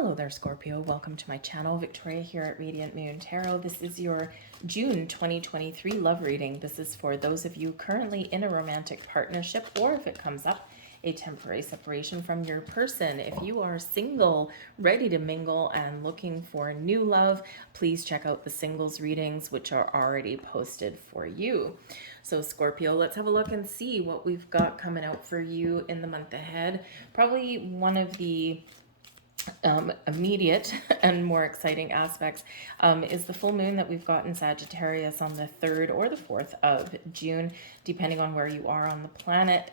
Hello there, Scorpio. Welcome to my channel. Victoria here at Radiant Moon Tarot. This is your June 2023 love reading. This is for those of you currently in a romantic partnership, or if it comes up, a temporary separation from your person. If you are single, ready to mingle, and looking for new love, please check out the singles readings, which are already posted for you. So Scorpio, let's have a look and see what we've got coming out for you in the month ahead. Probably one of the immediate and more exciting aspects is the full moon that we've got in Sagittarius on the 3rd or the 4th of June, depending on where you are on the planet.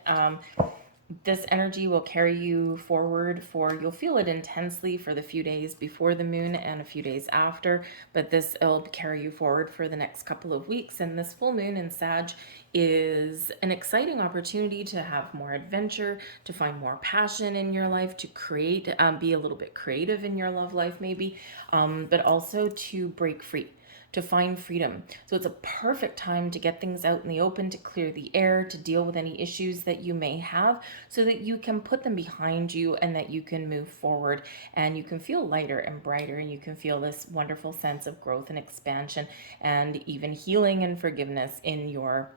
This energy will carry you forward you'll feel it intensely for the few days before the moon and a few days after, but will carry you forward for the next couple of weeks. And this full moon in Sag is an exciting opportunity to have more adventure, to find more passion in your life, to create, be a little bit creative in your love life maybe, but also to break free, to find freedom. So it's a perfect time to get things out in the open, to clear the air, to deal with any issues that you may have so that you can put them behind you and that you can move forward and you can feel lighter and brighter and you can feel this wonderful sense of growth and expansion and even healing and forgiveness in your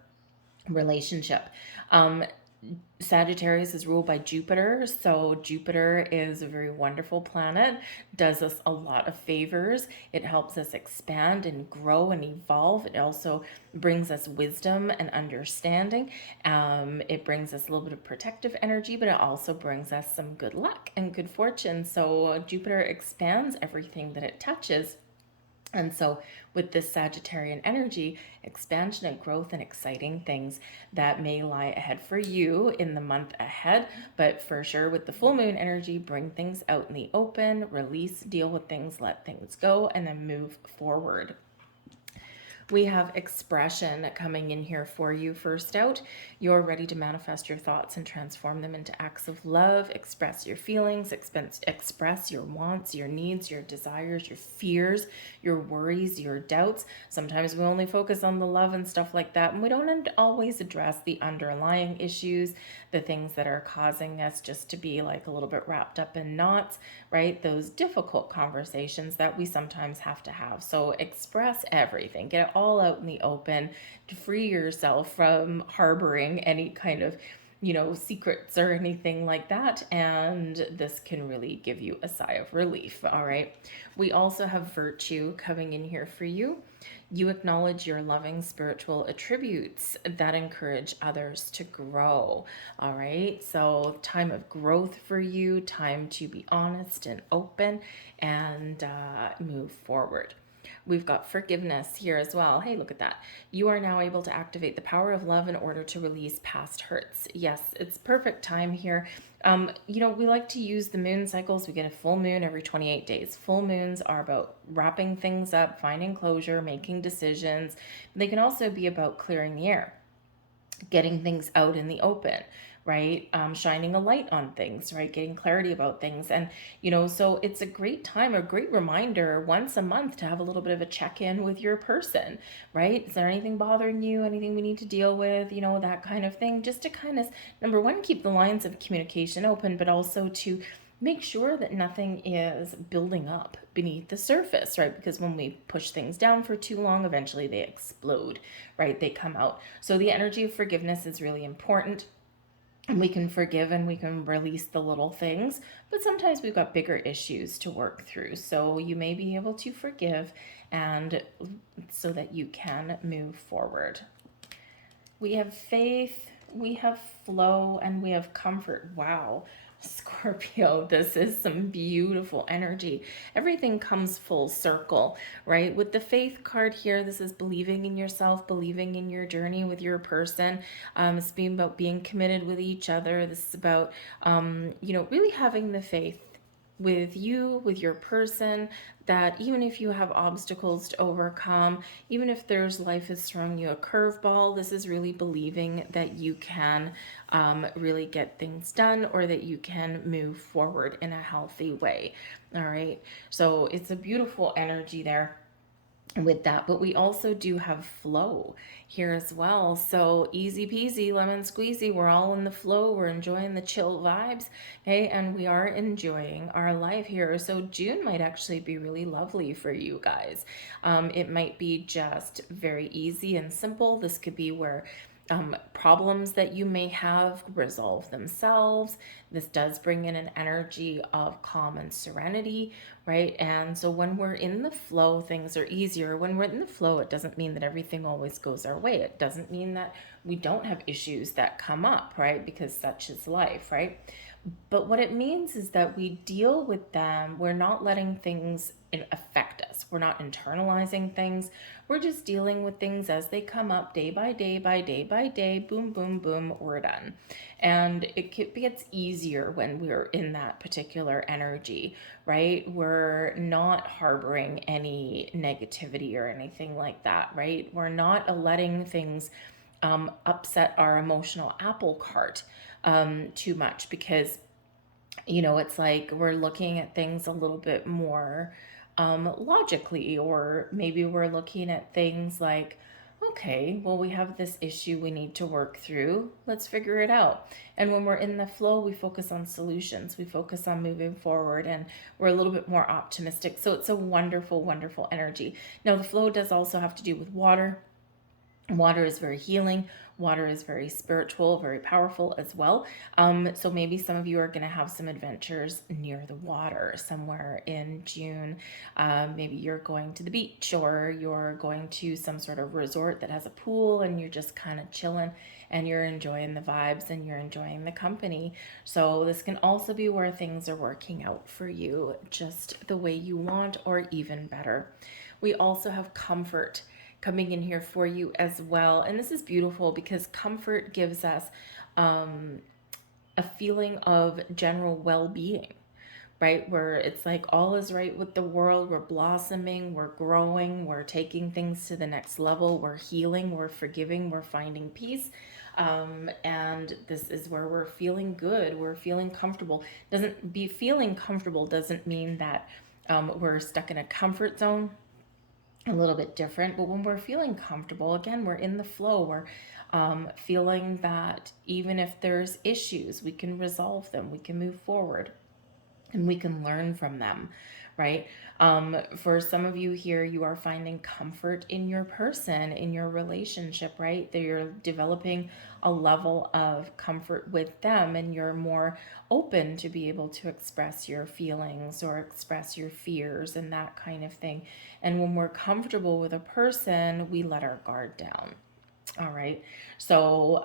relationship. Sagittarius is ruled by Jupiter, so Jupiter is a very wonderful planet, does us a lot of favors. It helps us expand and grow and evolve. It also brings us wisdom and understanding. It brings us a little bit of protective energy, but it also brings us some good luck and good fortune. So Jupiter expands everything that it touches. And so with this Sagittarian energy, expansion and growth and exciting things that may lie ahead for you in the month ahead. But for sure with the full moon energy, bring things out in the open, release, deal with things, let things go, and then move forward. We have expression coming in here for you. First out, you're ready to manifest your thoughts and transform them into acts of love. Express your feelings, express your wants, your needs, your desires, your fears, your worries, your doubts. Sometimes we only focus on the love and stuff like that, and we don't always address the underlying issues, the things that are causing us just to be like a little bit wrapped up in knots, right? Those difficult conversations that we sometimes have to have. So express everything, get it all out in the open to free yourself from harboring any kind of secrets or anything like that, and this can really give you a sigh of relief. All right, we also have virtue coming in here for you. You acknowledge your loving spiritual attributes that encourage others to grow. All right, so time of growth for you, time to be honest and open and move forward. We've got forgiveness here as well. Hey, look at that. You are now able to activate the power of love in order to release past hurts. Yes, it's perfect time here. We like to use the moon cycles. We get a full moon every 28 days. Full moons are about wrapping things up, finding closure, making decisions. They can also be about clearing the air, getting things out in the open, right? Shining a light on things, right? Getting clarity about things. And, so it's a great time, a great reminder once a month to have a little bit of a check-in with your person, right? Is there anything bothering you? Anything we need to deal with? That kind of thing. Just to kind of, number one, keep the lines of communication open, but also to make sure that nothing is building up beneath the surface, right? Because when we push things down for too long, eventually they explode, right? They come out. So the energy of forgiveness is really important. And we can forgive and we can release the little things, but sometimes we've got bigger issues to work through. So you may be able to forgive and so that you can move forward. We have faith, we have flow, and we have comfort. Wow. Scorpio, this is some beautiful energy. Everything comes full circle, right? With the faith card here, this is believing in yourself, believing in your journey with your person. It's being about being committed with each other. This is about, really having the faith with you, with your person, that even if you have obstacles to overcome, even if life is throwing you a curveball, this is really believing that you can really get things done, or that you can move forward in a healthy way. All right, so it's a beautiful energy there. with that. But we also do have flow here as well. So easy peasy, lemon squeezy. We're all in the flow. We're enjoying the chill vibes. Okay. And we are enjoying our life here. So June might actually be really lovely for you guys. It might be just very easy and simple. This could be where problems that you may have resolve themselves. This does bring in an energy of calm and serenity, right? And so when we're in the flow, things are easier. When we're in the flow, it doesn't mean that everything always goes our way. It doesn't mean that we don't have issues that come up, right? Because such is life, right? But what it means is that we deal with them. We're not letting things affect us. We're not internalizing things. We're just dealing with things as they come up day by day by day by day. Boom, boom, boom, we're done. And it gets easier when we're in that particular energy, right? We're not harboring any negativity or anything like that, right? We're not letting things upset our emotional apple cart too much, because it's like we're looking at things a little bit more logically, or maybe we're looking at things like, okay, well, we have this issue we need to work through. Let's figure it out. And when we're in the flow, we focus on solutions, we focus on moving forward, and we're a little bit more optimistic. So it's a wonderful, wonderful energy. Now, the flow does also have to do with water. Water is very healing. Water is very spiritual, very powerful as well. So maybe some of you are going to have some adventures near the water somewhere in June. Maybe you're going to the beach, or you're going to some sort of resort that has a pool, and you're just kind of chilling and you're enjoying the vibes and you're enjoying the company. So this can also be where things are working out for you just the way you want, or even better. We also have comfort coming in here for you as well. And this is beautiful because comfort gives us a feeling of general well-being, right? Where it's like all is right with the world. We're blossoming, we're growing, we're taking things to the next level, we're healing, we're forgiving, we're finding peace. And this is where we're feeling good, we're feeling comfortable. Doesn't be feeling comfortable doesn't mean that we're stuck in a comfort zone. A little bit different, but when we're feeling comfortable, again, we're in the flow. We're feeling that even if there's issues, we can resolve them, we can move forward, and we can learn from them, right? For some of you here, you are finding comfort in your person, in your relationship, right? That you're developing a level of comfort with them, and you're more open to be able to express your feelings or express your fears and that kind of thing. And when we're comfortable with a person, we let our guard down. All right. So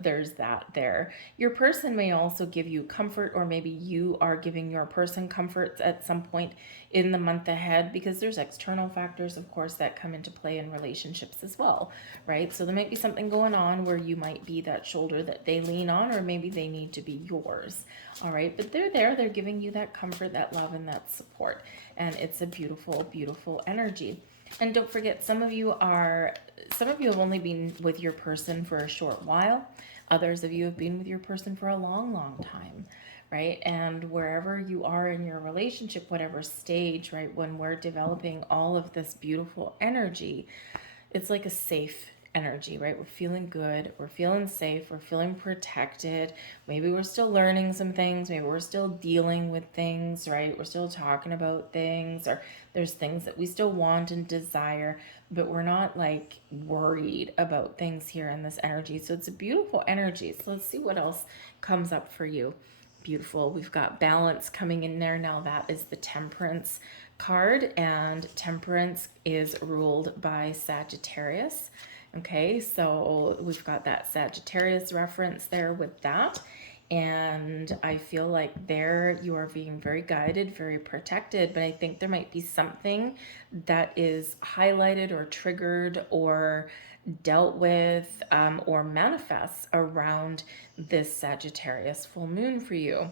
there's that there. Your person may also give you comfort, or maybe you are giving your person comfort at some point in the month ahead, because there's external factors, of course, that come into play in relationships as well, right? So there might be something going on where you might be that shoulder that they lean on, or maybe they need to be yours. All right. But they're there. They're giving you that comfort, that love, and that support. And it's a beautiful, beautiful energy. And don't forget, some of you have only been with your person for a short while. Others of you have been with your person for a long, long time, right? And wherever you are in your relationship, whatever stage, right, when we're developing all of this beautiful energy, it's like a safe energy, right? We're feeling good, we're feeling safe, we're feeling protected. Maybe we're still learning some things, maybe we're still dealing with things, right? We're still talking about things, or there's things that we still want and desire, but we're not like worried about things here in this energy. So it's a beautiful energy. So let's see what else comes up for you. Beautiful. We've got balance coming in there. Now that is the Temperance card, and Temperance is ruled by Sagittarius. Okay, so we've got that Sagittarius reference there with that. And I feel like there you are being very guided, very protected, but I think there might be something that is highlighted or triggered or dealt with or manifests around this Sagittarius full moon for you.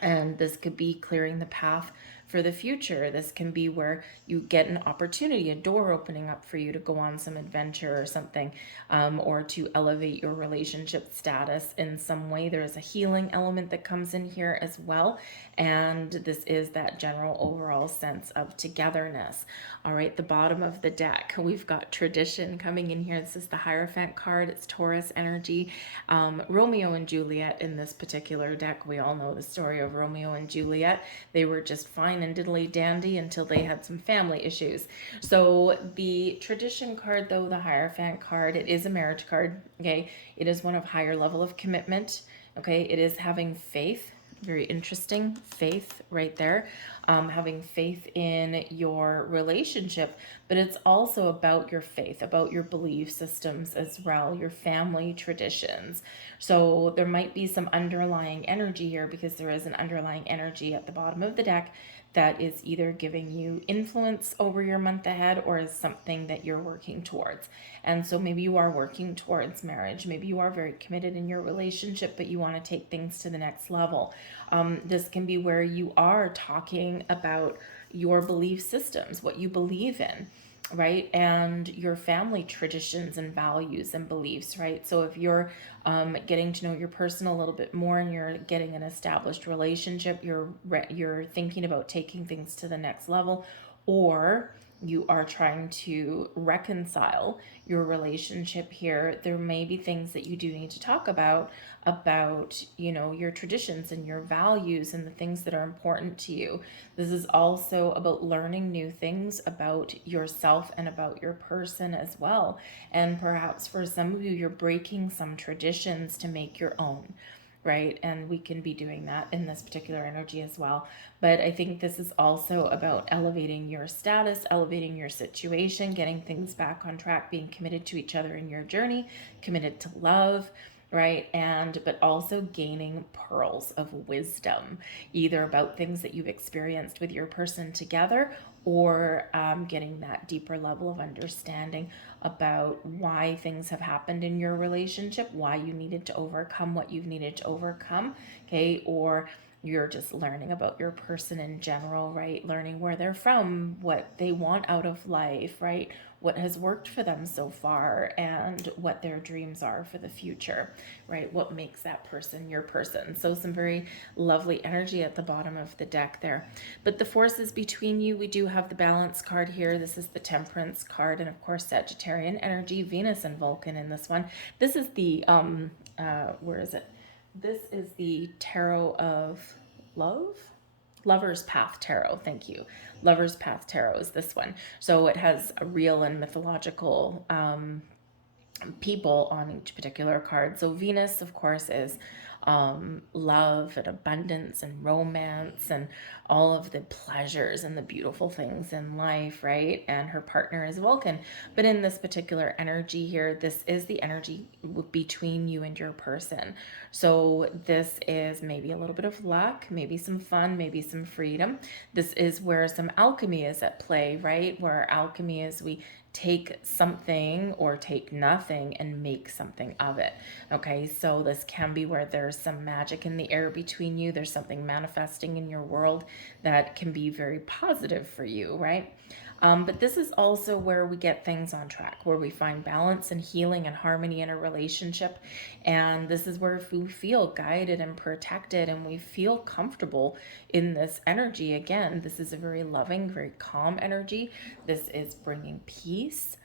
And this could be clearing the path for the future. This can be where you get an opportunity, a door opening up for you to go on some adventure or something, or to elevate your relationship status in some way. There is a healing element that comes in here as well. And this is that general overall sense of togetherness. All right, the bottom of the deck, we've got tradition coming in here. This is the Hierophant card. It's Taurus energy. Romeo and Juliet in this particular deck. We all know the story of Romeo and Juliet. They were just fine and diddly dandy until they had some family issues. So the tradition card, though, the Hierophant card, it is a marriage card. Okay, it is one of higher level of commitment. Okay, it is having faith. Very interesting. Faith right there. Having faith in your relationship, but it's also about your faith, about your belief systems as well, your family traditions. So there might be some underlying energy here, because there is an underlying energy at the bottom of the deck that is either giving you influence over your month ahead or is something that you're working towards. And so maybe you are working towards marriage. Maybe you are very committed in your relationship, but you want to take things to the next level. This can be where you are talking about your belief systems, what you believe in, right? And your family traditions and values and beliefs, right? So if you're getting to know your person a little bit more and you're getting an established relationship, you're thinking about taking things to the next level, or you are trying to reconcile your relationship here, there may be things that you do need to talk about, your traditions and your values and the things that are important to you. This is also about learning new things about yourself and about your person as well. And perhaps for some of you, you're breaking some traditions to make your own, right? And we can be doing that in this particular energy as well. But I think this is also about elevating your status, elevating your situation, getting things back on track, being committed to each other in your journey, committed to love, right? But also gaining pearls of wisdom, either about things that you've experienced with your person together, or getting that deeper level of understanding about why things have happened in your relationship, why you needed to overcome what you've needed to overcome, okay? Or you're just learning about your person in general, right? Learning where they're from, what they want out of life, right? What has worked for them so far, and what their dreams are for the future, right? What makes that person your person. So some very lovely energy at the bottom of the deck there. But the forces between you, we do have the Balance card here. This is the Temperance card, and of course Sagittarian energy, Venus and Vulcan in this one. This is the where is it? This is the Tarot of Love? Lover's Path Tarot. Thank you. Lover's Path Tarot is this one. So it has a real and mythological people on each particular card. So Venus, of course, is love and abundance and romance and all of the pleasures and the beautiful things in life, right? And her partner is Vulcan. But in this particular energy here, this is the energy between you and your person. So this is maybe a little bit of luck, maybe some fun, maybe some freedom. This is where some alchemy is at play, right? Where alchemy is we take something or take nothing and make something of it. Okay, so this can be where there's some magic in the air between you. There's something manifesting in your world that can be very positive for you, right? But this is also where we get things on track, where we find balance and healing and harmony in a relationship. And this is where we feel guided and protected and we feel comfortable in this energy. Again, this is a very loving, very calm energy. This is bringing peace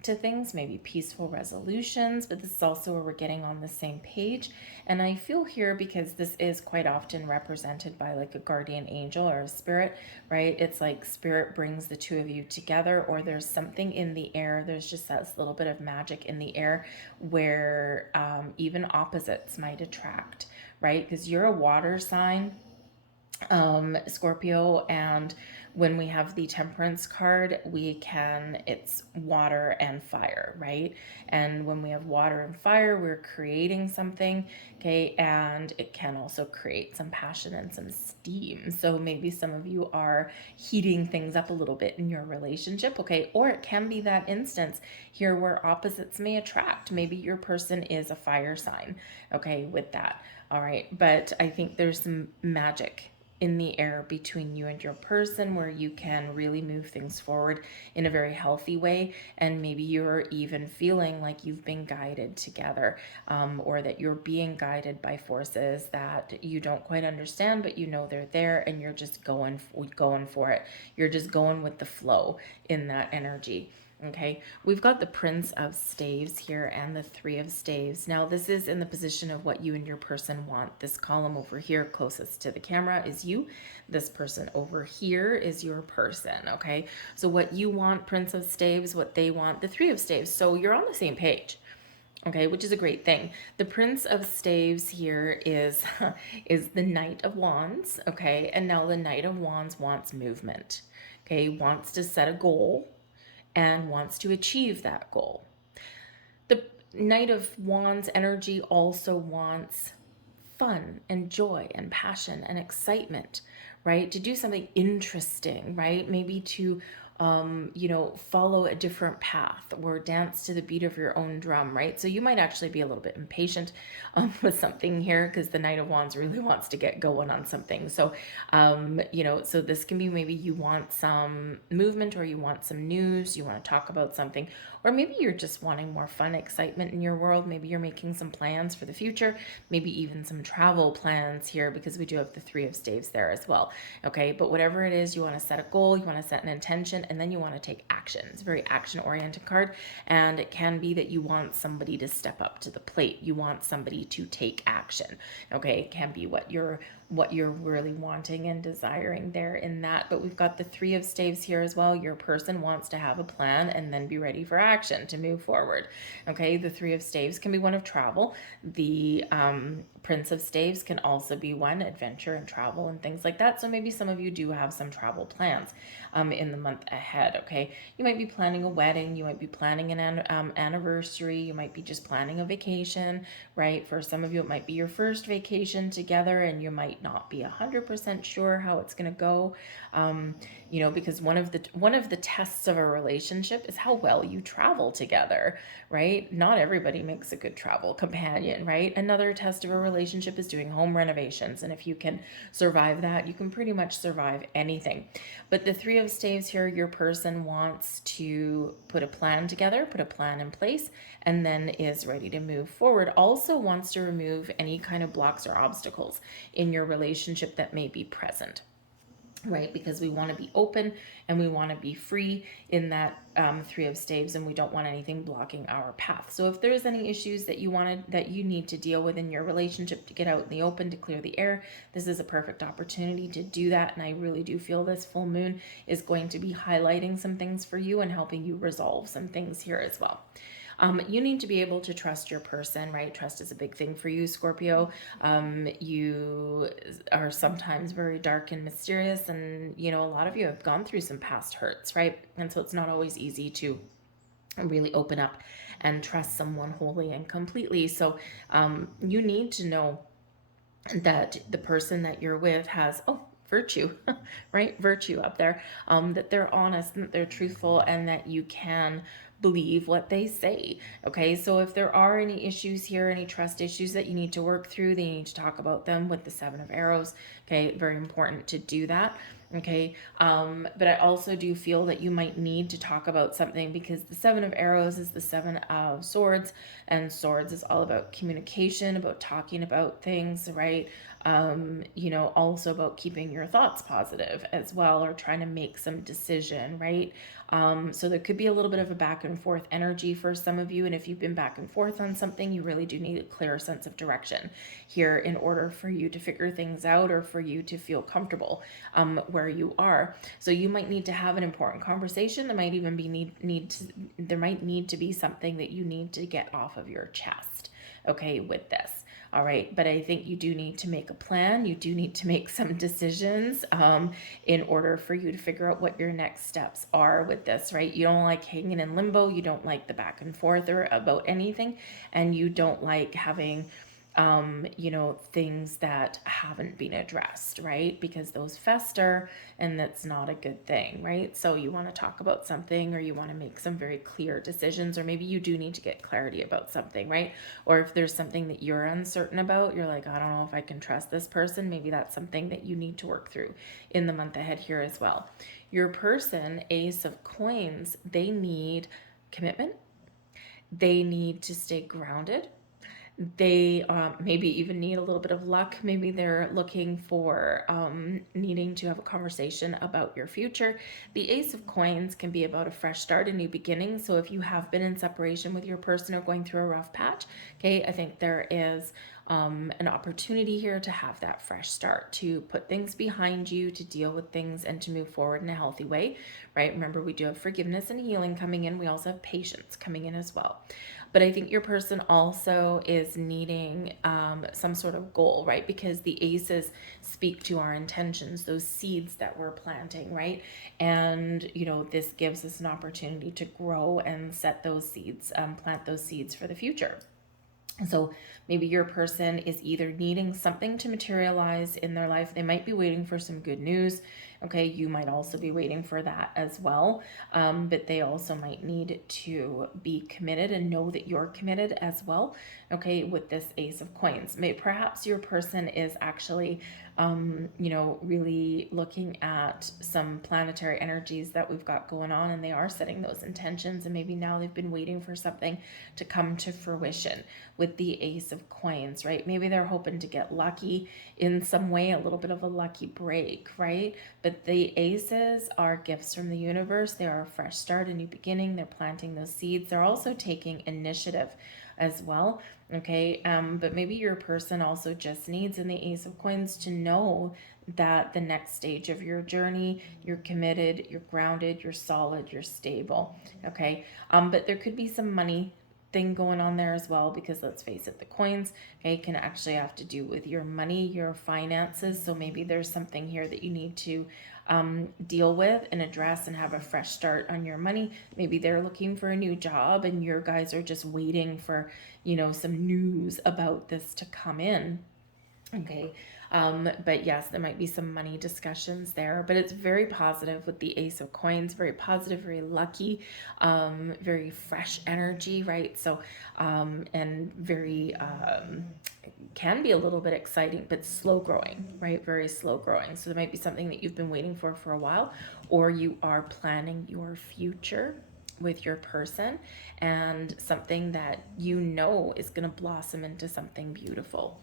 to things, maybe peaceful resolutions, but this is also where we're getting on the same page. And I feel here, because this is quite often represented by like a guardian angel or a spirit, right? It's like spirit brings the two of you together, or there's something in the air. There's just that little bit of magic in the air where even opposites might attract, right? Because you're a water sign, Scorpio, and when we have the Temperance card, it's water and fire, right? And when we have water and fire, we're creating something, okay? And it can also create some passion and some steam. So maybe some of you are heating things up a little bit in your relationship, okay? Or it can be that instance here where opposites may attract. Maybe your person is a fire sign, okay, with that. All right, but I think there's some magic in the air between you and your person where you can really move things forward in a very healthy way. And maybe you're even feeling like you've been guided together, or that you're being guided by forces that you don't quite understand, but you know they're there, and you're just going for it. You're just going with the flow in that energy. Okay, we've got the Prince of Staves here and the Three of Staves. Now, this is in the position of what you and your person want. This column over here, closest to the camera, is you. This person over here is your person, okay? So what you want, Prince of Staves, what they want, the Three of Staves. So you're on the same page. Okay, which is a great thing. The Prince of Staves here is is the Knight of Wands, okay? And now the Knight of Wands wants movement, okay? Wants to set a goal and wants to achieve that goal. The Knight of Wands energy also wants fun and joy and passion and excitement, right? To do something interesting, right? Maybe to follow a different path or dance to the beat of your own drum, right? So you might actually be a little bit impatient with something here because the Knight of Wands really wants to get going on something. So, so this can be maybe you want some movement or you want some news, you want to talk about something, or maybe you're just wanting more fun, excitement in your world. Maybe you're making some plans for the future, maybe even some travel plans here because we do have the Three of Staves there as well. Okay, but whatever it is, you want to set a goal, you want to set an intention, and then you want to take action. It's a very action-oriented card, and it can be that you want somebody to step up to the plate. You want somebody to take action. Okay, it can be what you're really wanting and desiring there in that. But we've got the Three of Staves here as well. Your person wants to have a plan and then be ready for action to move forward. Okay, the Three of Staves can be one of travel. The Prince of Staves can also be one, adventure and travel and things like that. So maybe some of you do have some travel plans in the month ahead. Okay, you might be planning a wedding, you might be planning an anniversary, you might be just planning a vacation, right? For some of you, it might be your first vacation together, and you might not be 100% sure how it's going to go, because one of the tests of a relationship is how well you travel together, right? Not everybody makes a good travel companion, right? Another test of a relationship is doing home renovations, and if you can survive that, you can pretty much survive anything. But the Three of Staves here, your person wants to put a plan together, put a plan in place, and then is ready to move forward. Also wants to remove any kind of blocks or obstacles in your relationship that may be present, right? Because we want to be open and we want to be free in that Three of Staves, and we don't want anything blocking our path. So if there's any issues that you need to deal with in your relationship to get out in the open, to clear the air, this is a perfect opportunity to do that. And I really do feel this full moon is going to be highlighting some things for you and helping you resolve some things here as well. You need to be able to trust your person, right? Trust is a big thing for you, Scorpio. You are sometimes very dark and mysterious, and a lot of you have gone through some past hurts, right? And so it's not always easy to really open up and trust someone wholly and completely. So you need to know that the person that you're with has virtue, right? Virtue up there, that they're honest and that they're truthful and that you can believe what they say. Okay, so if there are any issues here, any trust issues that you need to work through, then you need to talk about them with the Seven of Arrows. Okay, very important to do that. Okay, but I also do feel that you might need to talk about something because the Seven of Arrows is the Seven of Swords, and swords is all about communication, about talking about things, right? Also about keeping your thoughts positive as well, or trying to make some decision, right? So there could be a little bit of a back and forth energy for some of you. And if you've been back and forth on something, you really do need a clear sense of direction here in order for you to figure things out or for you to feel comfortable where you are. So you might need to have an important conversation. There might even be there might need to be something that you need to get off of your chest, okay, with this. All right, but I think you do need to make a plan. You do need to make some decisions in order for you to figure out what your next steps are with this, right? You don't like hanging in limbo. You don't like the back and forth or about anything, and you don't like having things that haven't been addressed, right? Because those fester and that's not a good thing, right? So you want to talk about something, or you want to make some very clear decisions, or maybe you do need to get clarity about something, right? Or if there's something that you're uncertain about, you're like, I don't know if I can trust this person. Maybe that's something that you need to work through in the month ahead here as well. Your person, Ace of Coins, they need commitment. They need to stay grounded. They maybe even need a little bit of luck. Maybe they're looking for needing to have a conversation about your future. The Ace of Coins can be about a fresh start, a new beginning. So if you have been in separation with your person or going through a rough patch, okay, I think there is an opportunity here to have that fresh start, to put things behind you, to deal with things, and to move forward in a healthy way, right? Remember, we do have forgiveness and healing coming in. We also have patience coming in as well. But I think your person also is needing some sort of goal, right? Because the aces speak to our intentions, those seeds that we're planting, right? And, this gives us an opportunity to grow and set those seeds, plant those seeds for the future. So maybe your person is either needing something to materialize in their life. They might be waiting for some good news. Okay, you might also be waiting for that as well. But they also might need to be committed and know that you're committed as well. Okay, with this Ace of Coins. Perhaps your person is actually, really looking at some planetary energies that we've got going on, and they are setting those intentions. And maybe now they've been waiting for something to come to fruition with the Ace of Coins, right? Maybe they're hoping to get lucky in some way, a little bit of a lucky break, right? But the aces are gifts from the universe. They are a fresh start, a new beginning. They're planting those seeds. They're also taking initiative as well. Okay. But maybe your person also just needs, in the Ace of Coins, to know that the next stage of your journey, you're committed, you're grounded, you're solid, you're stable. Okay. But there could be some money thing going on there as well, because let's face it, the coins, okay, can actually have to do with your money, your finances. So maybe there's something here that you need to deal with and address and have a fresh start on your money. Maybe they're looking for a new job and your guys are just waiting for, some news about this to come in. Okay. But yes, there might be some money discussions there, but it's very positive with the Ace of Coins, very positive, very lucky, very fresh energy, right? So, and very, can be a little bit exciting, but slow growing, right? Very slow growing. So there might be something that you've been waiting for a while, or you are planning your future with your person, and something that is going to blossom into something beautiful.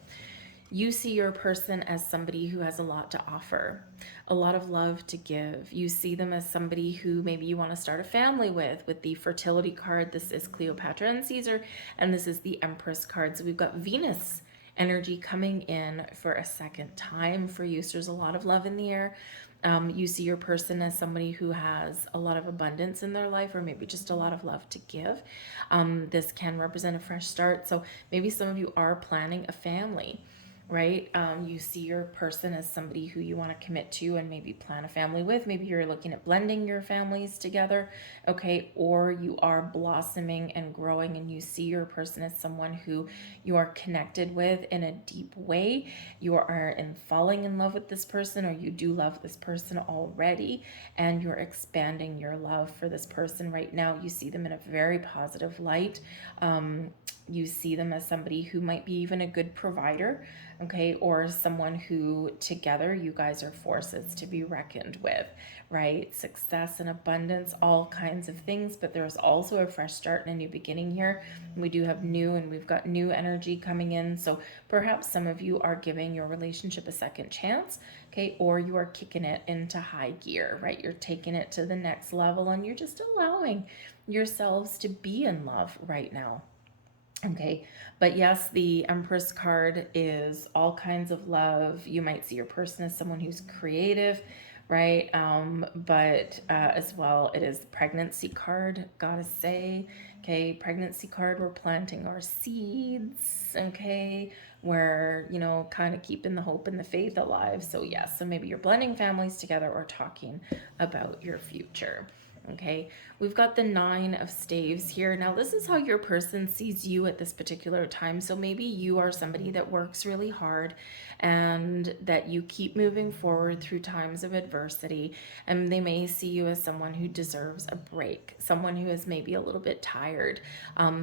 You see your person as somebody who has a lot to offer, a lot of love to give. You see them as somebody who maybe you want to start a family with the fertility card. This is Cleopatra and Caesar, and this is the Empress card. So we've got Venus energy coming in for a second time for you. So there's a lot of love in the air. You see your person as somebody who has a lot of abundance in their life, or maybe just a lot of love to give. This can represent a fresh start. So maybe some of you are planning a family, right? You see your person as somebody who you want to commit to and maybe plan a family with. Maybe you're looking at blending your families together, okay? Or you are blossoming and growing, and you see your person as someone who you are connected with in a deep way. You are falling in love with this person, or you do love this person already, and you're expanding your love for this person right now. You see them in a very positive light. You see them as somebody who might be even a good provider, okay, or someone who together you guys are forces to be reckoned with, right? Success and abundance, all kinds of things, but there's also a fresh start and a new beginning here. We do have new, and we've got new energy coming in. So perhaps some of you are giving your relationship a second chance, okay, or you are kicking it into high gear, right? You're taking it to the next level, and you're just allowing yourselves to be in love right now. Okay, but yes, the Empress card is all kinds of love. You might see your person as someone who's creative, right? But as well, it is the pregnancy card, gotta say. Okay, pregnancy card, we're planting our seeds, okay? We're, kind of keeping the hope and the faith alive. So, yes, so maybe you're blending families together or talking about your future. Okay, we've got the Nine of Staves here. Now, this is how your person sees you at this particular time. So maybe you are somebody that works really hard and that you keep moving forward through times of adversity. And they may see you as someone who deserves a break, someone who is maybe a little bit tired,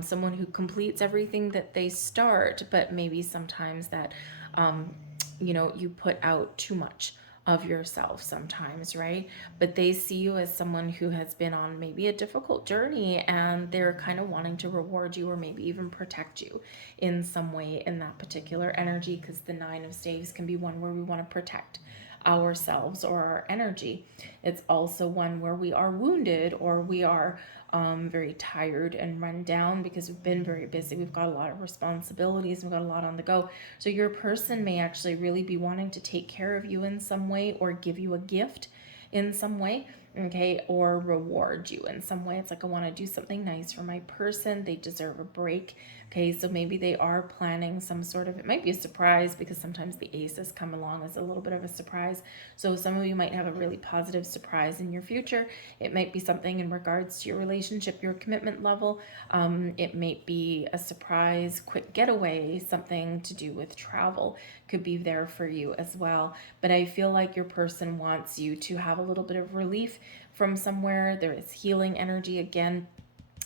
someone who completes everything that they start, but maybe sometimes that, um, you put out too much of yourself sometimes, right? But they see you as someone who has been on maybe a difficult journey and they're kind of wanting to reward you or maybe even protect you in some way in that particular energy, because the Nine of Staves can be one where we want to protect ourselves or our energy. It's also one where we are wounded or we are very tired and run down because we've been very busy. We've got a lot of responsibilities. We've got a lot on the go. So your person may actually really be wanting to take care of you in some way or give you a gift in some way, okay, or reward you in some way. It's like, I want to do something nice for my person. They deserve a break. Okay, so maybe they are planning some sort of, it might be a surprise because sometimes the aces come along as a little bit of a surprise. So some of you might have a really positive surprise in your future. It might be something in regards to your relationship, your commitment level. It might be a surprise, quick getaway, something to do with travel could be there for you as well. But I feel like your person wants you to have a little bit of relief from somewhere. There is healing energy again.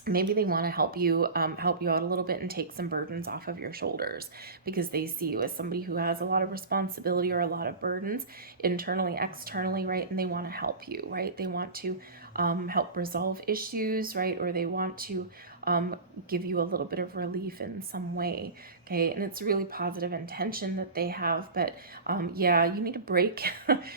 Maybe they want to help you out a little bit and take some burdens off of your shoulders because they see you as somebody who has a lot of responsibility or a lot of burdens internally, externally, right? And they want to help you, right? They want to help resolve issues, right? Or they want to give you a little bit of relief in some way, okay? And it's really positive intention that they have, but yeah, you need a break.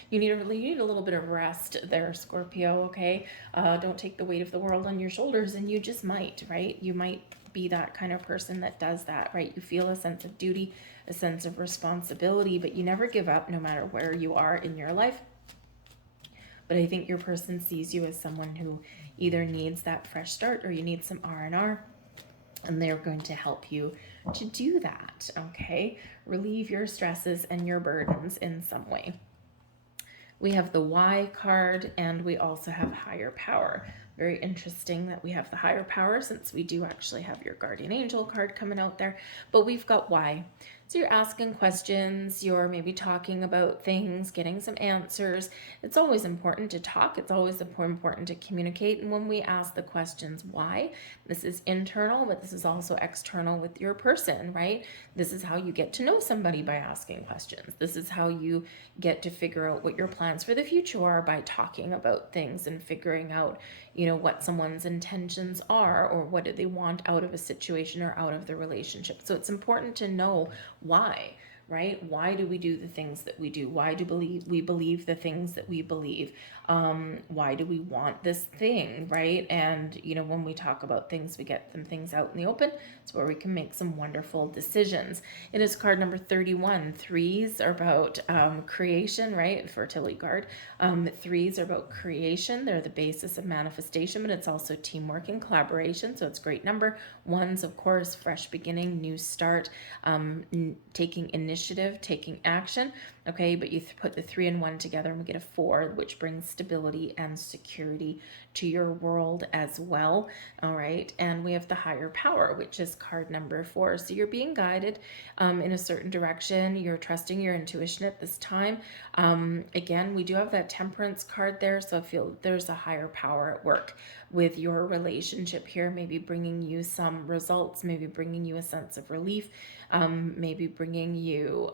You need a little bit of rest there, Scorpio, okay? Don't take the weight of the world on your shoulders, and you just might, right? You might be that kind of person that does that, right? You feel a sense of duty, a sense of responsibility, but you never give up no matter where you are in your life. But I think your person sees you as someone who either needs that fresh start or you need some R&R, and they're going to help you to do that, okay? Relieve your stresses and your burdens in some way. We have the Y card, and we also have higher power. Very interesting that we have the higher power, since we do actually have your guardian angel card coming out there, but we've got Y. So you're asking questions, you're maybe talking about things, getting some answers. It's always important to talk. It's always important to communicate. And when we ask the questions, why? This is internal, but this is also external with your person, right? This is how you get to know somebody, by asking questions. This is how you get to figure out what your plans for the future are, by talking about things and figuring out, what someone's intentions are or what do they want out of a situation or out of the relationship. So it's important to know why, right? Why do we do the things that we do? Why do we believe the things that we believe? Why do we want this thing, right? And, when we talk about things, we get them things out in the open. It's where we can make some wonderful decisions. It is card number 31. Threes are about creation, right? Fertility card. Threes are about creation. They're the basis of manifestation, but it's also teamwork and collaboration. So it's a great number. Ones, of course, fresh beginning, new start, taking initiative, taking action. Okay, but you put the 3 and 1 together and we get a 4, which brings stability and security to your world as well. All right, and we have the higher power, which is card number 4. So you're being guided in a certain direction. You're trusting your intuition at this time. Again, we do have that temperance card there, so I feel there's a higher power at work with your relationship here, maybe bringing you some results, maybe bringing you a sense of relief, maybe bringing you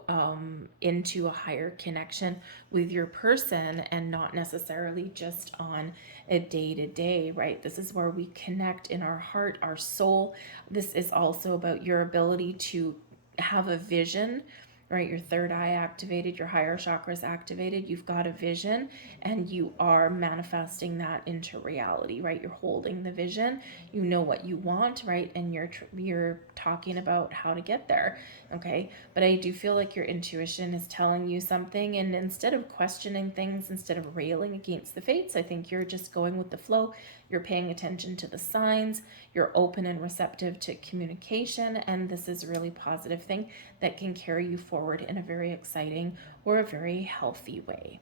into a higher connection with your person, and not necessarily just on a day-to-day, right? This is where we connect in our heart, our soul. This is also about your ability to have a vision, right? Your third eye activated, your higher chakras activated. You've got a vision and you are manifesting that into reality, right? You're holding the vision, you know what you want, right? And you're talking about how to get there, okay? But I do feel like your intuition is telling you something, and instead of questioning things, instead of railing against the fates, I think you're just going with the flow. You're paying attention to the signs, you're open and receptive to communication, and this is a really positive thing that can carry you forward in a very exciting or a very healthy way.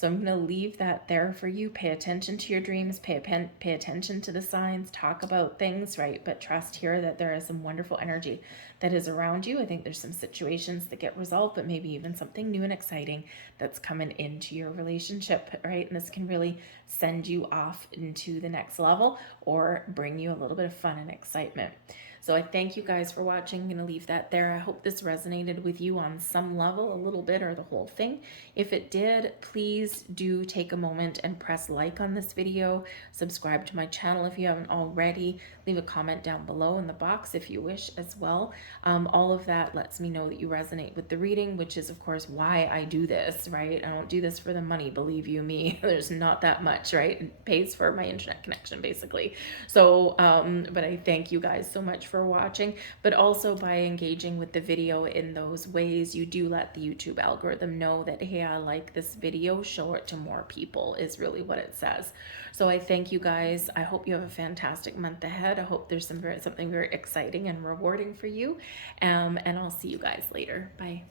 So I'm going to leave that there for you. Pay attention to your dreams, pay attention to the signs, talk about things, right? But trust here that there is some wonderful energy that is around you. I think there's some situations that get resolved, but maybe even something new and exciting that's coming into your relationship, right? And this can really send you off into the next level or bring you a little bit of fun and excitement. So I thank you guys for watching. I'm going to leave that there. I hope this resonated with you on some level, a little bit or the whole thing. If it did, please do take a moment and press like on this video. Subscribe to my channel if you haven't already. Leave a comment down below in the box if you wish as well. All of that lets me know that you resonate with the reading, which is of course why I do this, right? I don't do this for the money, believe you me. There's not that much, right? It pays for my internet connection basically. So, but I thank you guys so much for watching, but also by engaging with the video in those ways, you do let the YouTube algorithm know that, hey, I like this video, show it to more people is really what it says. So I thank you guys. I hope you have a fantastic month ahead. I hope there's something very exciting and rewarding for you. And I'll see you guys later. Bye.